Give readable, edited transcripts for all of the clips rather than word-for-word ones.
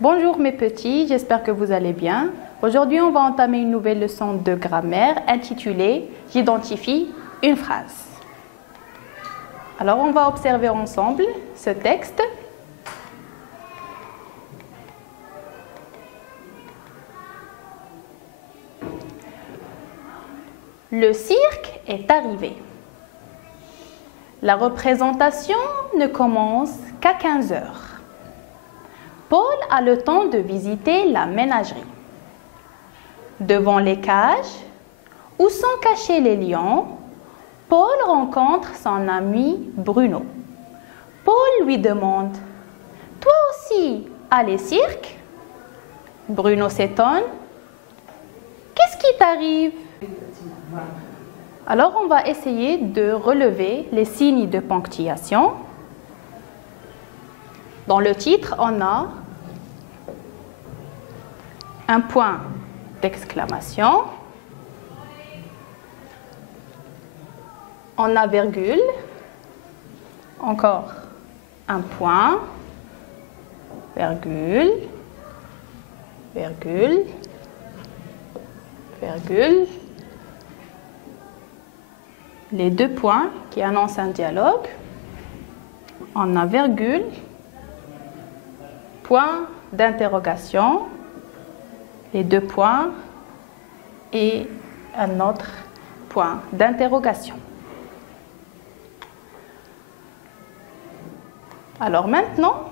Bonjour mes petits, j'espère que vous allez bien. Aujourd'hui, on va entamer une nouvelle leçon de grammaire intitulée « J'identifie une phrase ». Alors, on va observer ensemble ce texte. Le cirque est arrivé. La représentation ne commence qu'à 15 heures. Paul a le temps de visiter la ménagerie. Devant les cages, où sont cachés les lions, Paul rencontre son ami Bruno. Paul lui demande « Toi aussi, allez cirque ?» Bruno s'étonne. « Qu'est-ce qui t'arrive ?» Alors, on va essayer de relever les signes de ponctuation. Dans le titre, on a un point d'exclamation. On a virgule. Encore un point. Virgule. Virgule. Virgule. Les deux points qui annoncent un dialogue. On a virgule, point d'interrogation, les deux points et un autre point d'interrogation. Alors maintenant,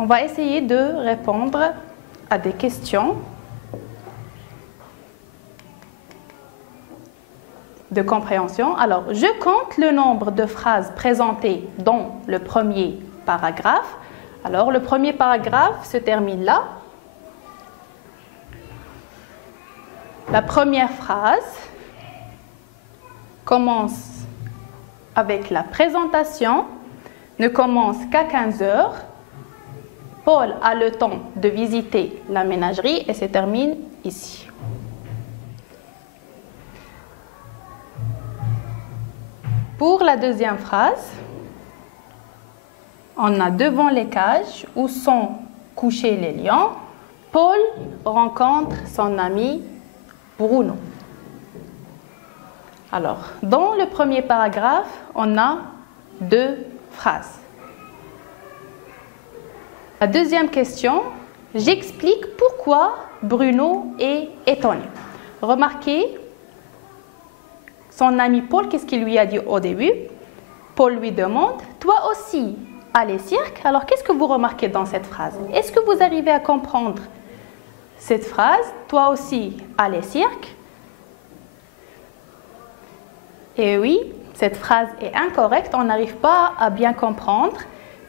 on va essayer de répondre à des questions de compréhension. Alors, je compte le nombre de phrases présentées dans le premier paragraphe. Alors, le premier paragraphe se termine là. La première phrase commence avec la présentation, ne commence qu'à 15 heures. Paul a le temps de visiter la ménagerie et se termine ici. Pour la deuxième phrase, on a devant les cages où sont couchés les lions, Paul rencontre son ami Bruno. Alors, dans le premier paragraphe, on a deux phrases. La deuxième question, j'explique pourquoi Bruno est étonné. Remarquez, son ami Paul, qu'est-ce qu'il lui a dit au début? Paul lui demande, toi aussi, allez cirque. Alors, qu'est-ce que vous remarquez dans cette phrase? Est-ce que vous arrivez à comprendre cette phrase? Toi aussi, allez cirque. Et oui, cette phrase est incorrecte. On n'arrive pas à bien comprendre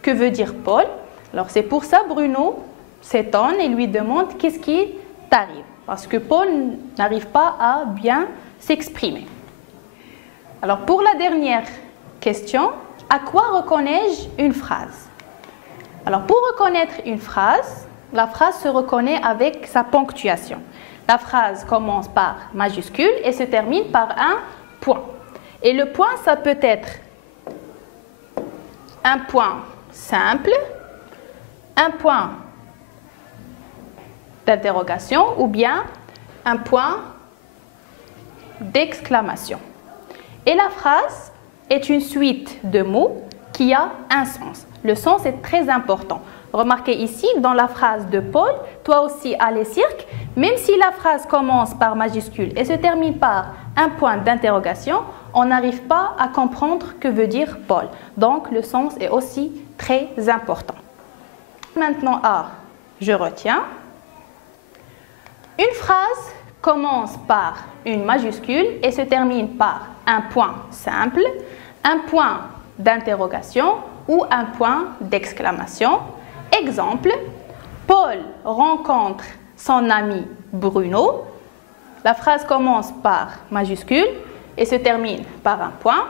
que veut dire Paul. Alors, c'est pour ça Bruno s'étonne et lui demande, qu'est-ce qui t'arrive? Parce que Paul n'arrive pas à bien s'exprimer. Alors, pour la dernière question, à quoi reconnais-je une phrase? Alors, pour reconnaître une phrase, la phrase se reconnaît avec sa ponctuation. La phrase commence par majuscule et se termine par un point. Et le point, ça peut être un point simple, un point d'interrogation ou bien un point d'exclamation. Et la phrase est une suite de mots qui a un sens. Le sens est très important. Remarquez ici, dans la phrase de Paul, toi aussi allez cirque, même si la phrase commence par majuscule et se termine par un point d'interrogation, on n'arrive pas à comprendre que veut dire Paul. Donc, le sens est aussi très important. Maintenant, je retiens. Une phrase commence par une majuscule et se termine par un point simple, un point d'interrogation ou un point d'exclamation. Exemple, Paul rencontre son ami Bruno. La phrase commence par majuscule et se termine par un point.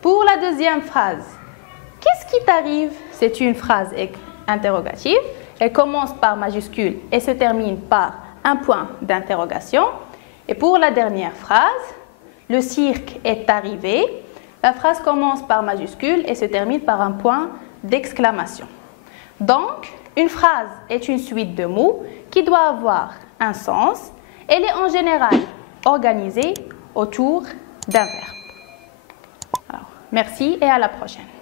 Pour la deuxième phrase, qu'est-ce qui t'arrive? C'est une phrase interrogative. Elle commence par majuscule et se termine par un point d'interrogation. Et pour la dernière phrase, le cirque est arrivé, la phrase commence par majuscule et se termine par un point d'exclamation. Donc, une phrase est une suite de mots qui doit avoir un sens. Elle est en général organisée autour d'un verbe. Alors, merci et à la prochaine.